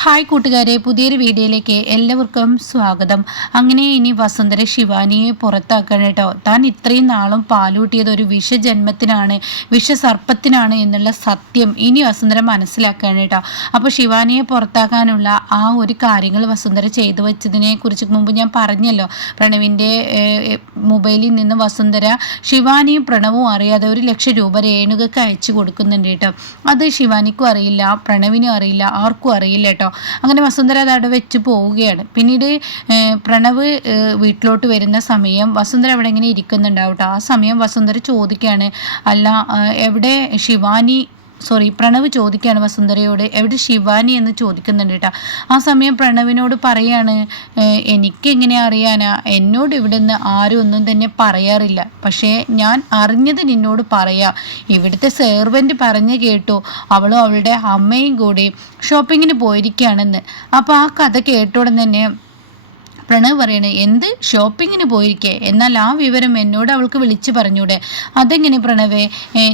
Hi കൂട്ടുകാരെ, പുതിയൊരു വീഡിയോയിലേക്ക് എല്ലാവർക്കും സ്വാഗതം. അങ്ങനെ ഇനി വസുന്ധര ശിവാനിയെ പുറത്താക്കണം കേട്ടോ. താൻ ഇത്രയും നാളും പാലൂട്ടിയത് ഒരു വിഷജന്മത്തിനാണ്, വിഷസർപ്പത്തിനാണ് എന്നുള്ള സത്യം ഇനി വസുന്ധര മനസ്സിലാക്കണം കേട്ടോ. അപ്പോൾ ശിവാനിയെ പുറത്താക്കാനുള്ള ആ ഒരു കാര്യങ്ങൾ വസുന്ധര ചെയ്തു വെച്ചതിനെ കുറിച്ച് മുമ്പ് ഞാൻ പറഞ്ഞല്ലോ. പ്രണവിൻ്റെ മൊബൈലിൽ നിന്ന് വസുന്ധര ശിവാനിയും പ്രണവും അറിയാതെ 1,00,000 രൂപ രേണുകൾക്ക് അയച്ചു കൊടുക്കുന്നുണ്ട് കേട്ടോ. അത് ശിവാനിക്കും അറിയില്ല, പ്രണവിനും അറിയില്ല, ആർക്കും അറിയില്ല കേട്ടോ. അങ്ങനെ വസുന്ധര അതവിടെ വെച്ച് പോവുകയാണ്. പിന്നീട് പ്രണവ് വീട്ടിലോട്ട് വരുന്ന സമയം വസുന്ധര അവിടെ ഇങ്ങനെ ഇരിക്കുന്നുണ്ടാവും കേട്ടോ. ആ സമയം വസുന്ധര ചോദിക്കുകയാണ്, അല്ല എവിടെ ശിവാനി, പ്രണവ് ചോദിക്കുകയാണ് വസുന്ധരയോട്, എവിടെ ശിവാനി എന്ന് ചോദിക്കുന്നുണ്ട് കേട്ടോ. ആ സമയം പ്രണവിനോട് പറയാണ്, എനിക്കെങ്ങനെ അറിയാനാ, എന്നോട് ഇവിടെ നിന്ന് ആരും ഒന്നും തന്നെ പറയാറില്ല, പക്ഷേ ഞാൻ അറിഞ്ഞത് നിന്നോട് പറയാം. ഇവിടുത്തെ സെർവൻറ്റ് പറഞ്ഞു കേട്ടു, അവളും അവളുടെ അമ്മയും കൂടി ഷോപ്പിങ്ങിന് പോയിരിക്കുകയാണെന്ന്. അപ്പോൾ ആ കഥ കേട്ടോടെ തന്നെ പ്രണവ് പറയണേ, എന്ത് ഷോപ്പിങ്ങിന് പോയിരിക്കേ, എന്നാൽ ആ വിവരം എന്നോട് അവൾക്ക് വിളിച്ചു പറഞ്ഞൂടെ? അതെങ്ങനെ പ്രണവേ,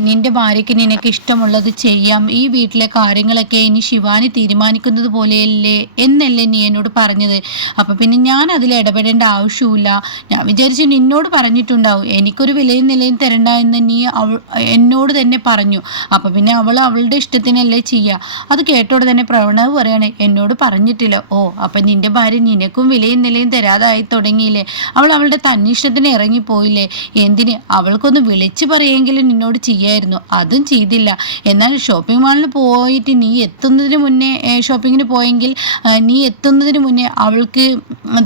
നിന്റെ ഭാര്യയ്ക്ക് നിനക്ക് ഇഷ്ടമുള്ളത് ചെയ്യാം, ഈ വീട്ടിലെ കാര്യങ്ങളൊക്കെ ഇനി ശിവാനി തീരുമാനിക്കുന്നത് പോലെയല്ലേ എന്നല്ലേ നീ എന്നോട് പറഞ്ഞത്? അപ്പം പിന്നെ ഞാൻ അതിൽ ഇടപെടേണ്ട ആവശ്യമില്ല. ഞാൻ വിചാരിച്ചു നിന്നോട് പറഞ്ഞിട്ടുണ്ടാവും, എനിക്കൊരു വിലയും നിലയും തരണ്ട എന്ന് നീ എന്നോട് തന്നെ പറഞ്ഞു. അപ്പം പിന്നെ അവളുടെ ഇഷ്ടത്തിനല്ലേ ചെയ്യുക. അത് കേട്ടോടെ തന്നെ പ്രണവ് പറയണേ, എന്നോട് പറഞ്ഞിട്ടില്ല. ഓ, അപ്പം നിന്റെ ഭാര്യ നിനക്കും വിലയും നിലയും തരാതായി തുടങ്ങിയില്ലേ? അവളുടെ തന്നിഷ്ടത്തിന് ഇറങ്ങിപ്പോയില്ലേ? എന്തിന്? അവൾക്കൊന്ന് വിളിച്ചു പറയുമെങ്കിലും നിന്നോട് ചെയ്യായിരുന്നു, അതും ചെയ്തില്ല. എന്നാൽ ഷോപ്പിംഗ് മാളിൽ പോയിട്ട് നീ എത്തുന്നതിന് മുന്നേ, ഷോപ്പിങ്ങിന് പോയെങ്കിൽ നീ എത്തുന്നതിന് മുന്നേ അവൾക്ക്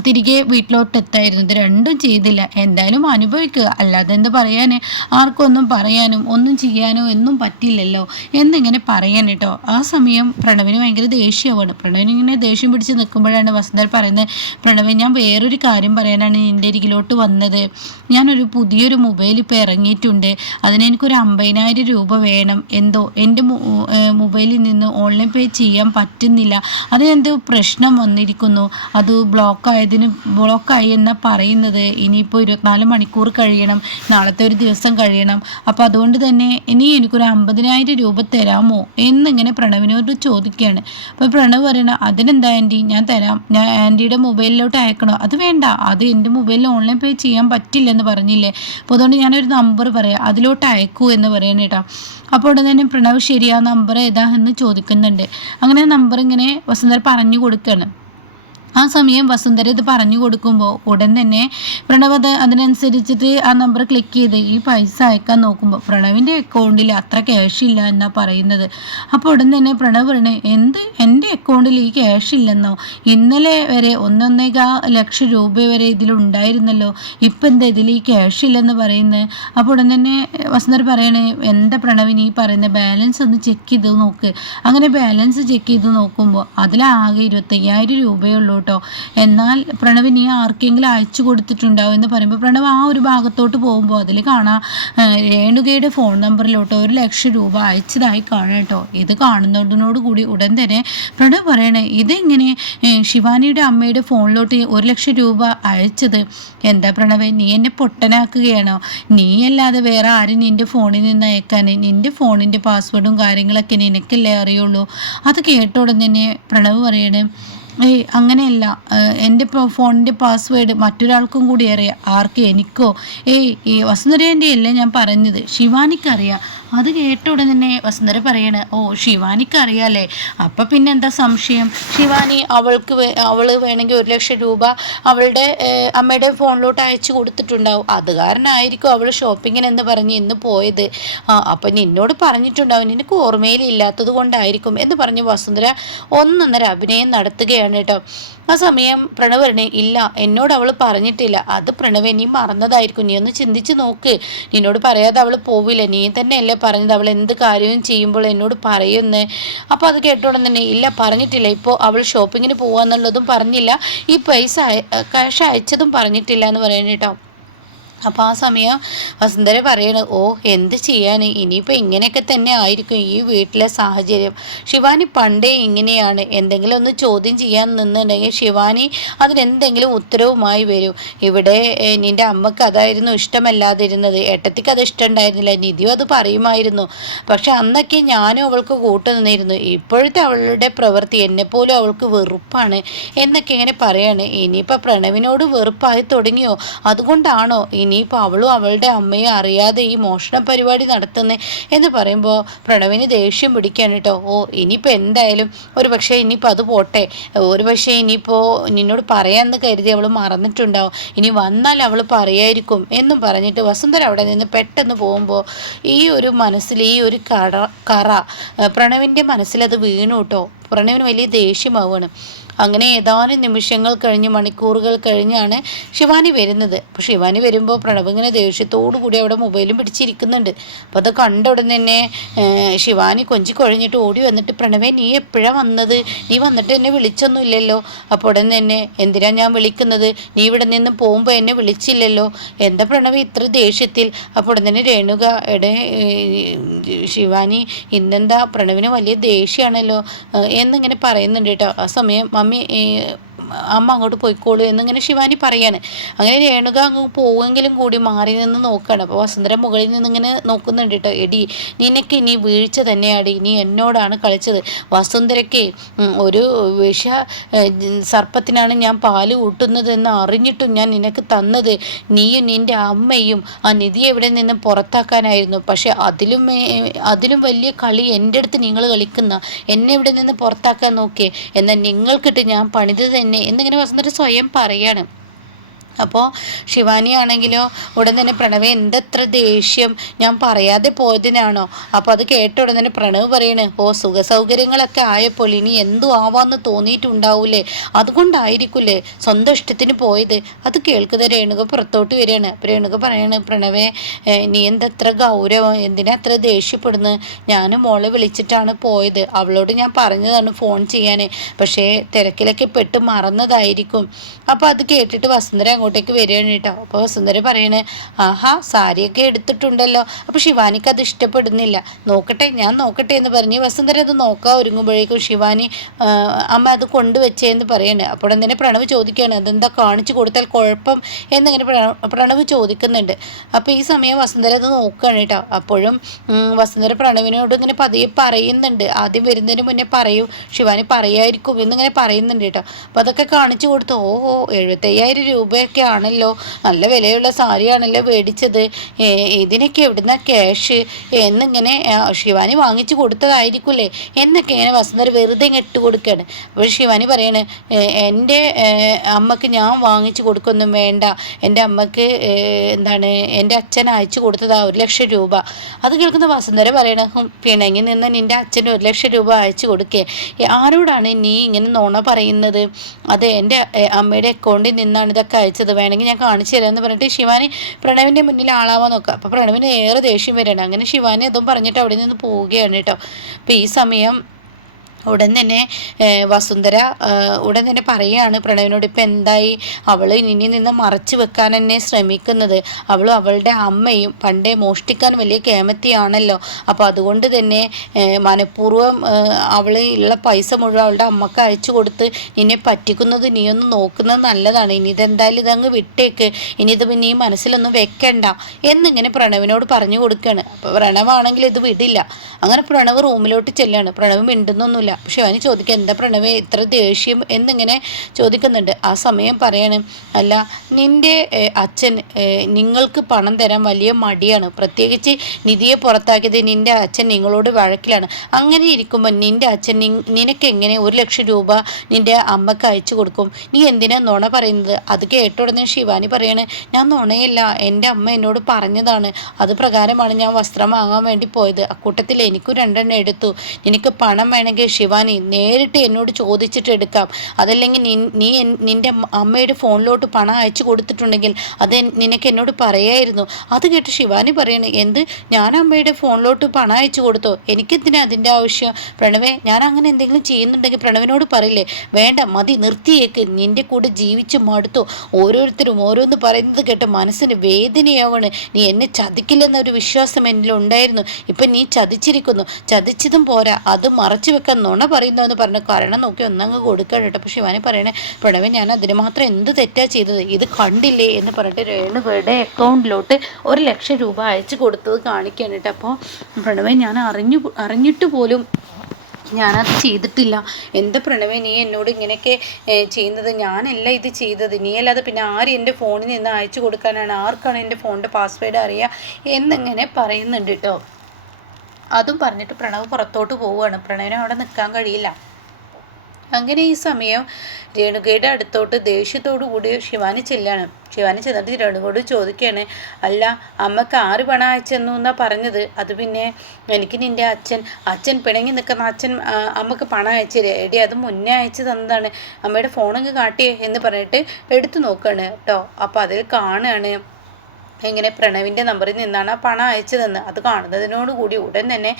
തിരികെ വീട്ടിലോട്ട് എത്തായിരുന്നു. ഇത് രണ്ടും ചെയ്തില്ല. എന്തായാലും അനുഭവിക്കുക, അല്ലാതെ എന്ത് പറയാൻ? ആർക്കൊന്നും പറയാനും ഒന്നും ചെയ്യാനോ ഒന്നും പറ്റില്ലല്ലോ എന്നിങ്ങനെ പറയാൻ കേട്ടോ. ആ സമയം പ്രണവിന് ഭയങ്കര ദേഷ്യമാണ്. പ്രണവിനിങ്ങനെ ദേഷ്യം പിടിച്ച് നിൽക്കുമ്പോഴാണ് വസുന്ധര പറയുന്നത്, പ്രണവി, ഞാൻ വേറൊരു കാര്യം പറയാനാണ് നിൻ്റെ അരികിലോട്ട് വന്നത്. ഞാനൊരു പുതിയൊരു മൊബൈൽ ഇപ്പോൾ ഇറങ്ങിയിട്ടുണ്ട്, അതിന് എനിക്കൊരു 50,000 രൂപ വേണം. എന്തോ എൻ്റെ മൊബൈലിൽ നിന്ന് ഓൺലൈൻ പേ ചെയ്യാൻ പറ്റുന്നില്ല, അതിനെന്തോ പ്രശ്നം വന്നിരിക്കുന്നു, അത് ബ്ലോക്കായി എന്നാണ് പറയുന്നത്. ഇനിയിപ്പോൾ 24 മണിക്കൂർ കഴിയണം, നാളത്തെ ഒരു ദിവസം കഴിയണം. അപ്പോൾ അതുകൊണ്ട് തന്നെ ഇനി എനിക്കൊരു 50,000 രൂപ തരാമോ എന്നിങ്ങനെ പ്രണവിനോട് ചോദിക്കുകയാണ്. അപ്പോൾ പ്രണവ് പറയണം, അതിനെന്താ ആൻറ്റി, ഞാൻ തരാം, ഞാൻ ആൻറ്റിയുടെ മൊബൈലിലോട്ട് അയക്കണോ? അത് വേണ്ട, അത് എൻ്റെ മൊബൈലിൽ ഓൺലൈൻ പേ ചെയ്യാൻ പറ്റില്ലെന്ന് പറഞ്ഞില്ലേ, അപ്പോൾ അതുകൊണ്ട് ഞാനൊരു നമ്പർ പറയാം, അതിലോട്ട് അയക്കൂ എന്ന് പറയണ കേട്ടോ. അപ്പോൾ ഉടനെ തന്നെ പ്രണവ് ശരി, ആ നമ്പർ ഏതാ എന്ന് ചോദിക്കുന്നുണ്ട്. അങ്ങനെ നമ്പർ ഇങ്ങനെ വസുന്ധര പറഞ്ഞു കൊടുക്കുകയാണ്. ആ സമയം വസുന്ധര ഇത് പറഞ്ഞു കൊടുക്കുമ്പോൾ ഉടൻ തന്നെ പ്രണവ് അതിനനുസരിച്ചിട്ട് ആ നമ്പർ ക്ലിക്ക് ചെയ്ത് ഈ പൈസ അയക്കാൻ നോക്കുമ്പോൾ പ്രണവിൻ്റെ അക്കൗണ്ടിൽ അത്ര ക്യാഷ് ഇല്ല എന്നാണ് പറയുന്നത്. അപ്പോൾ ഉടൻ തന്നെ പ്രണവ് പറയണേ, എന്ത്, എൻ്റെ അക്കൗണ്ടിൽ ഈ ക്യാഷ് ഇല്ലെന്നോ? ഇന്നലെ വരെ 1.25 ലക്ഷം രൂപ വരെ ഇതിലുണ്ടായിരുന്നല്ലോ, ഇപ്പം എന്താ ഇതിൽ ഈ ക്യാഷ് ഇല്ലെന്ന് പറയുന്നത്? അപ്പോൾ ഉടൻ തന്നെ വസുന്ധര പറയണേ, എന്താ പ്രണവിന് ഈ പറയുന്നത്, ബാലൻസ് ഒന്ന് ചെക്ക് ചെയ്ത് നോക്ക്. അങ്ങനെ ബാലൻസ് ചെക്ക് ചെയ്ത് നോക്കുമ്പോൾ അതിലാകെ 25,000 രൂപയുള്ളൂ കേട്ടോ. എന്നാൽ പ്രണവ് നീ ആർക്കെങ്കിലും അയച്ചു കൊടുത്തിട്ടുണ്ടാവും എന്ന് പറയുമ്പോൾ പ്രണവ് ആ ഒരു ഭാഗത്തോട്ട് പോകുമ്പോൾ അതിൽ കാണാം രേണുകയുടെ ഫോൺ നമ്പറിലോട്ട് 1,00,000 രൂപ അയച്ചതായി കാണാം കേട്ടോ. ഇത് കാണുന്നതിനോട് കൂടി ഉടൻ തന്നെ പ്രണവ് പറയണേ, ഇതെങ്ങനെ ശിവാനിയുടെ അമ്മയുടെ ഫോണിലോട്ട് 1,00,000 രൂപ അയച്ചത്? എന്താ പ്രണവ്, നീ എന്നെ പൊട്ടനാക്കുകയാണോ? നീയല്ലാതെ വേറെ ആരും നിൻ്റെ ഫോണിൽ നിന്ന് അയക്കാൻ? നിൻ്റെ ഫോണിൻ്റെ പാസ്വേഡും കാര്യങ്ങളൊക്കെ നിനക്കല്ലേ അറിയുള്ളൂ. അത് കേട്ട ഉടൻ തന്നെ പ്രണവ് പറയണേ, അങ്ങനെയല്ല, എൻ്റെ ഫോണിൻ്റെ പാസ്വേഡ് മറ്റൊരാൾക്കും കൂടി അറിയാം. ആർക്ക്? എനിക്കോ? ഈ വസുന്ധരേൻ്റെ അല്ലേ ഞാൻ പറഞ്ഞത്, ശിവാനിക്കറിയാം. അത് കേട്ട ഉടൻ തന്നെ വസുന്ധര പറയണേ, ഓ, ശിവാനിക്ക് അറിയാമല്ലേ, അപ്പം പിന്നെ എന്താ സംശയം? ശിവാനി അവൾ വേണമെങ്കിൽ 1,00,000 രൂപ അവളുടെ അമ്മയുടെ ഫോണിലോട്ട് അയച്ചു കൊടുത്തിട്ടുണ്ടാവും. അത് കാരണമായിരിക്കും അവൾ ഷോപ്പിങ്ങിനെന്ന് പറഞ്ഞ് ഇന്ന് പോയത്. അപ്പം നിന്നോട് പറഞ്ഞിട്ടുണ്ടാവും, നിനക്ക് ഓർമ്മയിലില്ലാത്തത് കൊണ്ടായിരിക്കും എന്ന് പറഞ്ഞ് വസുന്ധര ഒന്നൊന്നര അഭിനയം നടത്തുകയാണ് കേട്ടോ. ആ സമയം പ്രണവ് പറഞ്ഞേ, ഇല്ല, എന്നോട് അവൾ പറഞ്ഞിട്ടില്ല, അത് പ്രണവ് നീ മറന്നതായിരിക്കും, നീ ഒന്ന് ചിന്തിച്ച് നോക്ക്. നിന്നോട് പറയാതെ അവൾ പോവില്ല, നീ തന്നെയല്ലേ പറഞ്ഞത് അവൾ എന്ത് കാര്യവും ചെയ്യുമ്പോൾ എന്നോട് പറയുന്നേ. അപ്പോൾ അത് കേട്ടോടെ തന്നെ, ഇല്ല, പറഞ്ഞിട്ടില്ല, ഇപ്പോൾ അവൾ ഷോപ്പിങ്ങിന് പോവാന്നുള്ളതും പറഞ്ഞില്ല, ഈ പൈസ ക്യാഷ് അയച്ചതും പറഞ്ഞിട്ടില്ല എന്ന് പറയുന്നത് കേട്ടോ. അപ്പോൾ ആ സമയം വസുന്ധര പറയണ, ഓ എന്ത് ചെയ്യാൻ, ഇനിയിപ്പോൾ ഇങ്ങനെയൊക്കെ തന്നെ ആയിരിക്കും ഈ വീട്ടിലെ സാഹചര്യം. ശിവാനി പണ്ടേ ഇങ്ങനെയാണ്. എന്തെങ്കിലും ഒന്ന് ചോദ്യം ചെയ്യാൻ നിന്നുണ്ടെങ്കിൽ ശിവാനി അതിനെന്തെങ്കിലും ഉത്തരവുമായി വരും. ഇവിടെ നിൻ്റെ അമ്മക്ക് അതായിരുന്നു ഇഷ്ടമല്ലാതിരുന്നത്, ഏട്ടത്തിക്ക് അത് ഇഷ്ടമുണ്ടായിരുന്നില്ല, നിധിയും അത് പറയുമായിരുന്നു. പക്ഷെ അന്നൊക്കെ ഞാനും അവൾക്ക് കൂട്ടു നിന്നിരുന്നു. ഇപ്പോഴത്തെ അവളുടെ പ്രവൃത്തി എന്നെപ്പോലും അവൾക്ക് വെറുപ്പാണ് എന്നൊക്കെ ഇങ്ങനെ പറയാണ്. ഇനിയിപ്പോൾ പ്രണവിനോട് വെറുപ്പായി തുടങ്ങിയോ? അതുകൊണ്ടാണോ ഇനിയിപ്പോൾ അവളും അവളുടെ അമ്മയും അറിയാതെ ഈ മോഷണ പരിപാടി നടത്തുന്നത് എന്ന് പറയുമ്പോൾ പ്രണവിന് ദേഷ്യം പിടിക്കുകയാണ് കേട്ടോ. ഓ ഇനിയിപ്പോൾ എന്തായാലും ഒരു പക്ഷേ ഇനിയിപ്പോൾ അത് പോട്ടെ, ഒരു പക്ഷേ ഇനിയിപ്പോൾ നിന്നോട് പറയാമെന്ന് കരുതി അവൾ മറന്നിട്ടുണ്ടാവും, ഇനി വന്നാൽ അവൾ പറയായിരിക്കും എന്നും പറഞ്ഞിട്ട് വസുന്ധര അവിടെ നിന്ന് പെട്ടെന്ന് പോകുമ്പോൾ ഈ ഒരു മനസ്സിൽ ഈ ഒരു കറ പ്രണവിൻ്റെ മനസ്സിലത് വീണു കേട്ടോ. പ്രണവിന് വലിയ ദേഷ്യമാവുകയാണ്. അങ്ങനെ ഏതാനും നിമിഷങ്ങൾ കഴിഞ്ഞ് മണിക്കൂറുകൾ കഴിഞ്ഞാണ് ശിവാനി വരുന്നത്. അപ്പോൾ ശിവാനി വരുമ്പോൾ പ്രണവ് ഇങ്ങനെ ദേഷ്യത്തോടു കൂടി അവിടെ മൊബൈലും പിടിച്ചിരിക്കുന്നുണ്ട്. അപ്പോൾ അത് കണ്ട ഉടൻ തന്നെ ശിവാനി കൊഞ്ചി കുഴഞ്ഞിട്ട് ഓടി വന്നിട്ട്, പ്രണവേ നീ എപ്പോഴാണ് വന്നത്? നീ വന്നിട്ട് എന്നെ വിളിച്ചൊന്നും ഇല്ലല്ലോ. അപ്പോൾ ഉടൻ തന്നെ, എന്തിനാ ഞാൻ വിളിക്കുന്നത്? നീ ഇവിടെ നിന്ന് പോകുമ്പോൾ എന്നെ വിളിച്ചില്ലല്ലോ, എന്താ പ്രണവ് ഇത്ര ദേഷ്യത്തിൽ? അപ്പോൾ ഉടൻ തന്നെ രേണുക, എടേ ശിവാനി ഇന്നെന്താ പ്രണവിന് വലിയ ദേഷ്യമാണല്ലോ എന്നിങ്ങനെ പറയുന്നുണ്ട് കേട്ടോ. ആ സമയം മമ്മി അമ്മ അങ്ങോട്ട് പോയിക്കോളൂ എന്നിങ്ങനെ ശിവാനി പറയാണ്. അങ്ങനെ രേണുക അങ്ങ് പോവെങ്കിലും കൂടി മാറി നിന്ന് നോക്കുകയാണ്. അപ്പോൾ വസുന്ധര മുകളിൽ നിന്നിങ്ങനെ നോക്കുന്നുണ്ട് കേട്ടോ. എടി നിനക്ക് ഇനി വീഴ്ച തന്നെയാടി, നീ എന്നോടാണ് കളിച്ചത്. വസുന്ധരയ്ക്ക് ഒരു വിഷ സർപ്പത്തിനാണ് ഞാൻ പാല് കൂട്ടുന്നതെന്ന് അറിഞ്ഞിട്ടും ഞാൻ നിനക്ക് തന്നത് നീയും നിൻ്റെ അമ്മയും ആ നിധിയെ ഇവിടെ നിന്ന് പുറത്താക്കാനായിരുന്നു. പക്ഷെ അതിലും വലിയ കളി എൻ്റെ അടുത്ത് നിങ്ങൾ കളിക്കുന്ന, എന്നെ ഇവിടെ നിന്ന് പുറത്താക്കാൻ നോക്കിയേ, എന്നാൽ നിങ്ങൾക്കിട്ട് ഞാൻ പണിത് തന്നെ എന്നിങ്ങനെ വസുന്ധര സ്വയം പറയാണ്. അപ്പോൾ ശിവാനി ആണെങ്കിലോ ഉടൻ തന്നെ, പ്രണവ് എന്തത്ര ദേഷ്യം, ഞാൻ പറയാതെ പോയതിനാണോ? അപ്പോൾ അത് കേട്ട ഉടൻ തന്നെ പ്രണവ് പറയണ്, ഓ സുഖ സൗകര്യങ്ങളൊക്കെ ആയപ്പോൾ ഇനി എന്തു ആവാന്ന് തോന്നിയിട്ടുണ്ടാവൂലേ, അതുകൊണ്ടായിരിക്കൂലേ സ്വന്തം ഇഷ്ടത്തിന് പോയത്. അത് കേൾക്കുന്ന രേണുക പുറത്തോട്ട് വരികയാണ്. അപ്പോൾ രേണുക പറയാണ്, പ്രണവേ നീ എന്തത്ര ഗൗരവം, എന്തിനാ അത്ര ദേഷ്യപ്പെടുന്നത്? ഞാൻ മോളെ വിളിച്ചിട്ടാണ് പോയത്, അവളോട് ഞാൻ പറഞ്ഞതാണ് ഫോൺ ചെയ്യാൻ, പക്ഷേ തിരക്കിലൊക്കെ പെട്ട് മറന്നതായിരിക്കും. അപ്പോൾ അത് കേട്ടിട്ട് വസുന്ധര അങ്ങോട്ടേക്ക് വരികയാണ് കേട്ടോ. അപ്പോൾ വസുന്ധര പറയണേ, ആഹാ സാരിയൊക്കെ എടുത്തിട്ടുണ്ടല്ലോ, അപ്പോൾ ശിവാനിക്ക് അത് ഇഷ്ടപ്പെടുന്നില്ല, ഞാൻ നോക്കട്ടെ എന്ന് പറഞ്ഞ് വസുന്ധര അത് നോക്കാൻ ഒരുങ്ങുമ്പോഴേക്കും ശിവാനി അമ്മ അത് കൊണ്ടുവച്ചേന്ന് പറയാണ്. അപ്പോൾ തന്നെ പ്രണവ് ചോദിക്കുകയാണ്, അതെന്താ കാണിച്ചു കൊടുത്താൽ കുഴപ്പം എന്നിങ്ങനെ പ്രണവ് ചോദിക്കുന്നുണ്ട്. അപ്പോൾ ഈ സമയം വസുന്ധര അത് നോക്കുകയാണ് കേട്ടോ. അപ്പോഴും വസുന്ധര പ്രണവിനോട് ഇങ്ങനെ പതിയെ പറയുന്നുണ്ട്, ആദ്യം വരുന്നതിന് മുന്നേ പറയൂ, ശിവാനി പറയായിരിക്കും എന്നിങ്ങനെ പറയുന്നുണ്ട് കേട്ടോ. അപ്പോൾ അതൊക്കെ കാണിച്ചു കൊടുത്തു. ഓഹോ 75,000 രൂപയൊക്കെ ആണല്ലോ, നല്ല വിലയുള്ള സാരിയാണല്ലോ മേടിച്ചത്, ഇതിനൊക്കെ എവിടുന്ന ക്യാഷ് എന്നിങ്ങനെ ശിവാനി വാങ്ങിച്ചു കൊടുത്തതായിരിക്കൂലേ എന്നൊക്കെ ഇങ്ങനെ വസുന്ധര വെറുതെ ഇട്ട് കൊടുക്കുകയാണ്. അപ്പോൾ ശിവാനി പറയാണ്, എൻ്റെ അമ്മക്ക് ഞാൻ വാങ്ങിച്ചു കൊടുക്കൊന്നും വേണ്ട, എൻ്റെ അമ്മക്ക് എൻ്റെ അച്ഛൻ അയച്ചു കൊടുത്തതാ 1,00,000 രൂപ. അത് കേൾക്കുന്ന വസുന്ധര പറയണ, പിണങ്ങി നിന്ന് നിൻ്റെ അച്ഛന് 1,00,000 രൂപ അയച്ചു കൊടുക്കേ, ആരോടാണ് നീ ഇങ്ങനെ നുണ പറയുന്നത്? അത് എൻ്റെ അമ്മയുടെ അക്കൗണ്ടിൽ നിന്നാണ് ഇതൊക്കെ അയച്ചത്, വേണമെങ്കിൽ ഞാൻ കാണിച്ചു തരാം എന്ന് പറഞ്ഞിട്ട് ശിവാനി പ്രണവിൻ്റെ മുന്നിൽ ആളാവാൻ നോക്കുക. അപ്പോൾ പ്രണവിന് ഏറെ ദേഷ്യം വരികയാണ്. അങ്ങനെ ശിവാനി അതും പറഞ്ഞിട്ട് അവിടെ നിന്ന് പോവുകയാണ് കേട്ടോ. അപ്പോൾ ഈ സമയം ഉടൻ തന്നെ വസുന്ധര ഉടൻ തന്നെ പറയുകയാണ് പ്രണവിനോട്, ഇപ്പം എന്തായി, അവൾ ഇനി നിന്ന് മറച്ചു വെക്കാൻ തന്നെ ശ്രമിക്കുന്നത്, അവളും അവളുടെ അമ്മയും പണ്ടേ മോഷ്ടിക്കാൻ വലിയ കേമത്തിയാണല്ലോ, അപ്പോൾ അതുകൊണ്ട് തന്നെ മനഃപൂർവ്വം അവൾ ഉള്ള പൈസ മുഴുവൻ അവളുടെ അമ്മക്ക് അയച്ചു കൊടുത്ത് നിന്നെ പറ്റിക്കുന്നത് നീ ഒന്ന് നോക്കുന്നത് നല്ലതാണ്, ഇനി ഇതെന്തായാലും ഇതങ്ങ് വിട്ടേക്ക്, ഇനി ഇത് നീ മനസ്സിലൊന്നും വെക്കണ്ട എന്നിങ്ങനെ പ്രണവിനോട് പറഞ്ഞു കൊടുക്കുകയാണ്. അപ്പോൾ പ്രണവാണെങ്കിൽ ഇത് വിടില്ല. അങ്ങനെ പ്രണവ് റൂമിലോട്ട് ചെല്ലാണ്. പ്രണവ് മിണ്ടുന്നൊന്നുമില്ല. പക്ഷെ അവന് ചോദിക്കുക, എന്താ പ്രണവേ ഇത്ര ദേഷ്യം എന്നിങ്ങനെ ചോദിക്കുന്നുണ്ട്. ആ സമയം പറയാണ്, അല്ല നിൻ്റെ അച്ഛൻ നിങ്ങൾക്ക് പണം തരാൻ വലിയ മടിയാണ്, പ്രത്യേകിച്ച് നിധിയെ പുറത്താക്കിയത് നിൻ്റെ അച്ഛൻ നിങ്ങളോട് വഴക്കിലാണ്. അങ്ങനെ ഇരിക്കുമ്പോൾ നിൻ്റെ അച്ഛൻ നിനക്ക് എങ്ങനെ 1,00,000 രൂപ നിൻ്റെ അമ്മക്ക് അയച്ചു കൊടുക്കും? നീ എന്തിനാ നുണ പറയുന്നത്? അത് കേട്ട ഉടനെ ശിവാനി പറയാണ്, ഞാൻ നുണയല്ല, എൻ്റെ അമ്മ എന്നോട് പറഞ്ഞതാണ്, അത് പ്രകാരമാണ് ഞാൻ വസ്ത്രം വാങ്ങാൻ വേണ്ടി പോയത്, അക്കൂട്ടത്തിൽ എനിക്കും 2 എടുത്തു, നിനക്ക് പണം വേണമെങ്കിൽ ശിവാനി നേരിട്ട് എന്നോട് ചോദിച്ചിട്ട് എടുക്കാം. അതല്ലെങ്കിൽ നീ നിൻ്റെ അമ്മയുടെ ഫോണിലോട്ട് പണം അയച്ചു കൊടുത്തിട്ടുണ്ടെങ്കിൽ അത് നിനക്ക് എന്നോട് പറയായിരുന്നു. അത് കേട്ട് ശിവാനി പറയണേ, എന്ത്, ഞാൻ അമ്മയുടെ ഫോണിലോട്ട് പണം അയച്ചു കൊടുത്തോ? എനിക്കെന്തിനാ അതിൻ്റെ ആവശ്യം? പ്രണവേ, ഞാൻ അങ്ങനെ എന്തെങ്കിലും ചെയ്യുന്നുണ്ടെങ്കിൽ പ്രണവിനോട് പറയില്ലേ? വേണ്ട, മതി, നിർത്തിയേക്ക്. നിൻ്റെ കൂടെ ജീവിച്ച് മടുത്തോ? ഓരോരുത്തരും ഓരോന്ന് പറയുന്നത് കേട്ട് മനസ്സിന് വേദനയാവണ്. നീ എന്നെ ചതിക്കില്ലെന്നൊരു വിശ്വാസം എന്നിലുണ്ടായിരുന്നു. ഇപ്പം നീ ചതിച്ചിരിക്കുന്നു. ചതിച്ചതും പോരാ, അത് മറച്ചു വെക്കാൻ നുണ പറയുന്നു എന്ന് പറഞ്ഞ കാരണം നോക്കി ഒന്നങ്ങ് കൊടുക്കാൻ കേട്ടോ. അപ്പോൾ ശിവാനി പറയണേ, പ്രണവൻ ഞാൻ അതിന് മാത്രം എന്ത് തെറ്റാ ചെയ്തത്? ഇത് കണ്ടില്ലേ എന്ന് പറഞ്ഞിട്ട് രേണുകയുടെ അക്കൗണ്ടിലോട്ട് 1,00,000 രൂപ അയച്ചു കൊടുത്തത് കാണിക്കാൻ കേട്ടോ. അപ്പോൾ പ്രണവൻ ഞാൻ അറിഞ്ഞിട്ട് പോലും ഞാനത് ചെയ്തിട്ടില്ല. എന്താ പ്രണവേ നീ എന്നോട് ഇങ്ങനെയൊക്കെ ചെയ്യുന്നത്? ഞാനല്ല ഇത് ചെയ്തത്. നീ അല്ലാതെ പിന്നെ ആര് എൻ്റെ ഫോണിൽ നിന്ന് അയച്ചു കൊടുക്കാനാണ്? ആർക്കാണ് എൻ്റെ ഫോണിൻ്റെ പാസ്വേഡ് അറിയുക എന്നിങ്ങനെ പറയുന്നുണ്ട് കേട്ടോ. അതും പറഞ്ഞിട്ട് പ്രണവ് പുറത്തോട്ട് പോവുകയാണ്. പ്രണവിന് അവിടെ നിൽക്കാൻ കഴിയില്ല. അങ്ങനെ ഈ സമയം രേണുകയുടെ അടുത്തോട്ട് ദേഷ്യത്തോടു കൂടി ശിവാനി ചെല്ലാണ്. ശിവാനി ചെന്നിട്ട് രേണുകയോട് ചോദിക്കുകയാണ്, അല്ല, അമ്മക്ക് 6 പണം അയച്ചെന്നു എന്നാണ് പറഞ്ഞത്. അത് പിന്നെ എനിക്ക് നിൻ്റെ അച്ഛൻ പിണങ്ങി നിൽക്കുന്ന അച്ഛൻ അമ്മക്ക് പണം അയച്ചത് എടി, അത് മുന്നേ അയച്ചു തന്നതാണ്. അമ്മയുടെ ഫോണൊക്കെ കാട്ടിയേ എന്ന് പറഞ്ഞിട്ട് എടുത്തു നോക്കുകയാണ് കേട്ടോ. അപ്പോൾ അതിൽ കാണുകയാണ് ഇങ്ങനെ പ്രണവിൻ്റെ നമ്പറിൽ നിന്നാണ് ആ പണം അയച്ചതെന്ന്. അത് കാണുന്നതിനോടുകൂടി ഉടൻ തന്നെ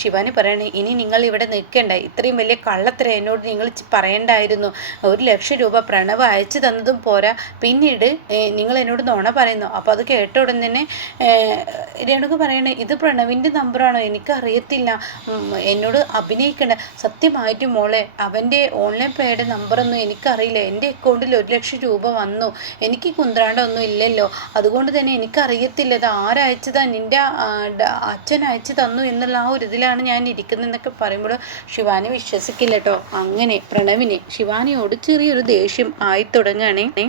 ശിവാനി പറയണേ, ഇനി നിങ്ങൾ ഇവിടെ നിൽക്കേണ്ട. ഇത്രയും വലിയ കള്ളത്തരം എന്നോട് നിങ്ങൾ പറയണ്ടായിരുന്നു. 1,00,000 രൂപ പ്രണവ് അയച്ചു തന്നതും പോരാ, പിന്നീട് നിങ്ങൾ എന്നോട് നുണ പറയുന്നു. അപ്പോൾ അത് കേട്ട ഉടൻ തന്നെ രേണുക പറയണേ, ഇത് പ്രണവിൻ്റെ നമ്പറാണോ? എനിക്കറിയത്തില്ല, എന്നോട് അഭിനയിക്കേണ്ട. സത്യമായിട്ടും മോളെ, അവൻ്റെ ഓൺലൈൻ പേയുടെ നമ്പറൊന്നും എനിക്കറിയില്ല. എൻ്റെ അക്കൗണ്ടിൽ 1,00,000 രൂപ വന്നു. എനിക്ക് കുന്ത്രാണ്ടൊന്നും ഇല്ലല്ലോ. അതുകൊണ്ട് തന്നെ എനിക്കറിയത്തില്ല ഇത് ആരയച്ചതാ. നിൻ്റെ അച്ഛൻ അയച്ചു തന്നു എന്നുള്ള ആ ഒരു ഇതിലാണ് ഞാൻ ഇരിക്കുന്നതെന്നൊക്കെ പറയുമ്പോൾ ശിവാനി വിശ്വസിക്കില്ല കേട്ടോ. അങ്ങനെ പ്രണവിനെ ശിവാനിയോട് ചെറിയൊരു ദേഷ്യം ആയി തുടങ്ങുകയാണേ.